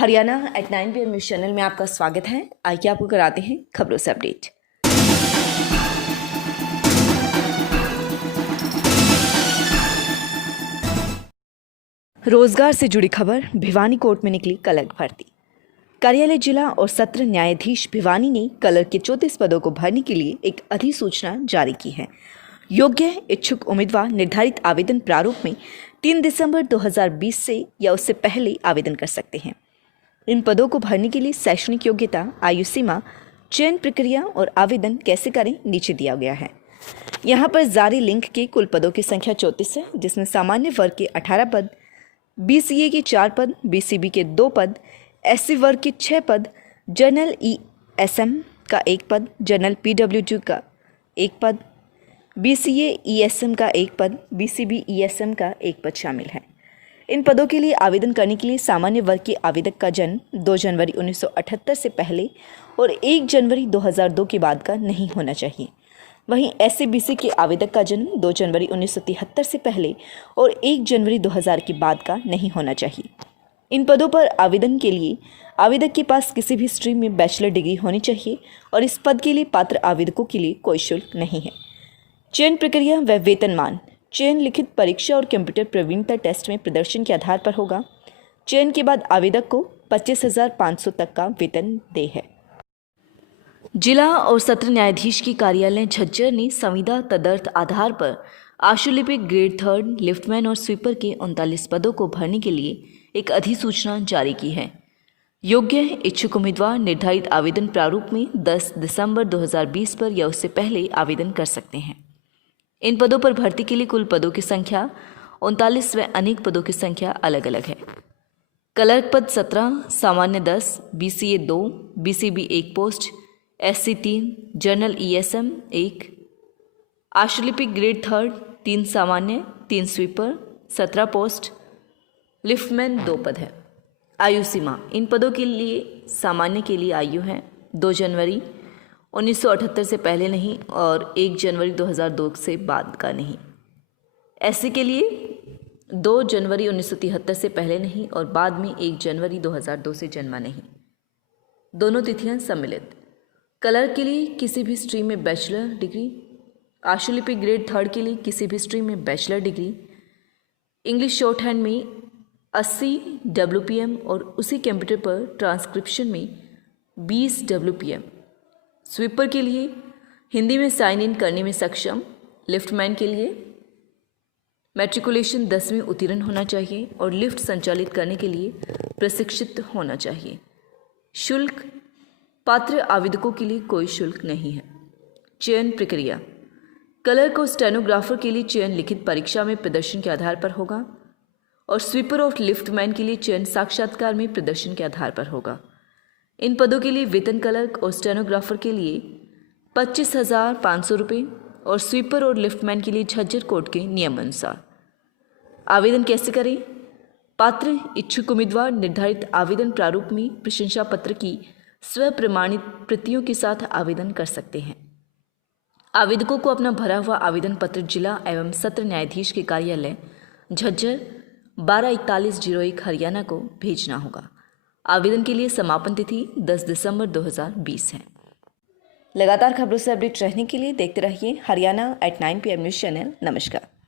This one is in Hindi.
Haryana at 9 PM news channel में आपका स्वागत है। आइए आपको कराते हैं खबरों से अपडेट। रोजगार से जुड़ी खबर। भिवानी कोर्ट में निकली क्लर्क भर्ती। कार्यालय जिला और सत्र न्यायाधीश भिवानी ने क्लर्क के 34 पदों को भरने के लिए एक अधिसूचना जारी की है। योग्य इच्छुक उम्मीदवार निर्धारित आवेदन प्रारूप में 3 दिसंबर 2020 से या उससे पहले आवेदन कर सकते हैं। इन पदों को भरने के लिए शैक्षणिक योग्यता, आयु सीमा, चयन प्रक्रिया और आवेदन कैसे करें नीचे दिया गया है। यहाँ पर जारी लिंक के कुल पदों की संख्या 34 है, जिसमें सामान्य वर्ग के 18 पद, BCA के 4 पद, BCB के 2 पद, SC वर्ग के 6 पद, जनरल ESM का 1 पद, जनरल PWD का 1 पद, BCA ESM का 1 पद, BCB ESM का 1 पद शामिल है। इन पदों के लिए आवेदन करने के लिए सामान्य वर्ग के आवेदक का जन्म 2 जनवरी 1978 से पहले और 1 जनवरी 2002 के बाद का नहीं होना चाहिए। वहीं SC/BC के आवेदक का जन्म 2 जनवरी 1973 से पहले और 1 जनवरी 2000 के बाद का नहीं होना चाहिए। इन पदों पर आवेदन के लिए आवेदक के पास किसी भी स्ट्रीम में बैचलर डिग्री होनी चाहिए और इस पद के लिए पात्र आवेदकों के लिए कोई शुल्क नहीं है। चयन प्रक्रिया व वेतनमान। चयन लिखित परीक्षा और कंप्यूटर प्रवीणता टेस्ट में प्रदर्शन के आधार पर होगा। चयन के बाद आवेदक को 25,500 तक का वेतन देय है। जिला और सत्र न्यायाधीश की कार्यालय झज्जर ने संविदा तदर्थ आधार पर आशुलिपिक ग्रेड 3 लिफ्टमैन और स्वीपर के 39 पदों को भरने के लिए एक अधिसूचना जारी की है। योग्य इच्छुक उम्मीदवार निर्धारित आवेदन प्रारूप में 10 दिसंबर 2020 पर या उससे पहले आवेदन कर सकते हैं। इन पदों पर भर्ती के लिए कुल पदों की संख्या 39 व अनेक पदों की संख्या अलग अलग है। क्लर्क पद 17, सामान्य 10, BCA 2, BCB 1 post, SC 3, general ESM 1, आशुलिपिक ग्रेड 3 सामान्य, 3 स्वीपर, 17 पोस्ट, लिफ्टमैन 2 पद है। आयु सीमा। इन पदों के लिए सामान्य के लिए आयु है 2 जनवरी 1978 से पहले नहीं और 1 जनवरी 2002 से बाद का नहीं। SC के लिए 2 जनवरी 1973 से पहले नहीं और बाद में 1 जनवरी 2002 से जन्मा नहीं। दोनों तिथियां सम्मिलित। क्लर्क के लिए किसी भी स्ट्रीम में बैचलर डिग्री, आशुलिपिक ग्रेड 3 के लिए किसी भी स्ट्रीम में bachelor degree, English short hand में 80 WPM और उसी कंप्यूटर पर ट्रांसक्रिप्शन में 20 WPM। स्वीपर के लिए हिंदी में साइन इन करने में सक्षम। लिफ्टमैन के लिए मैट्रिकुलेशन 10वीं उत्तीर्ण होना चाहिए और लिफ्ट संचालित करने के लिए प्रशिक्षित होना चाहिए। शुल्क। पात्र आवेदकों के लिए कोई शुल्क नहीं है। चयन प्रक्रिया। क्लर्क और स्टेनोग्राफर के लिए चयन लिखित परीक्षा में प्रदर्शन के आधार पर होगा और स्वीपर और लिफ्टमैन के लिए चयन साक्षात्कार में प्रदर्शन के आधार पर होगा। इन पदों के लिए वेतन क्लर्क और स्टेनोग्राफर के लिए 25,500 रुपये और स्वीपर और लिफ्टमैन के लिए झज्जर कोर्ट के नियमानुसार। आवेदन कैसे करें? पात्र इच्छुक उम्मीदवार निर्धारित आवेदन प्रारूप में प्रशंसा पत्र की स्वप्रमाणित प्रतियों के साथ आवेदन कर सकते हैं। आवेदकों को अपना भरा हुआ आवेदन पत्र जिला एवं सत्र न्यायाधीश के कार्यालय झज्जर 124101 हरियाणा को भेजना होगा। आवेदन के लिए समापन तिथि 10 दिसंबर 2020 है। लगातार खबरों से अपडेट रहने के लिए देखते रहिए Haryana at 9 PM news channel. नमस्कार।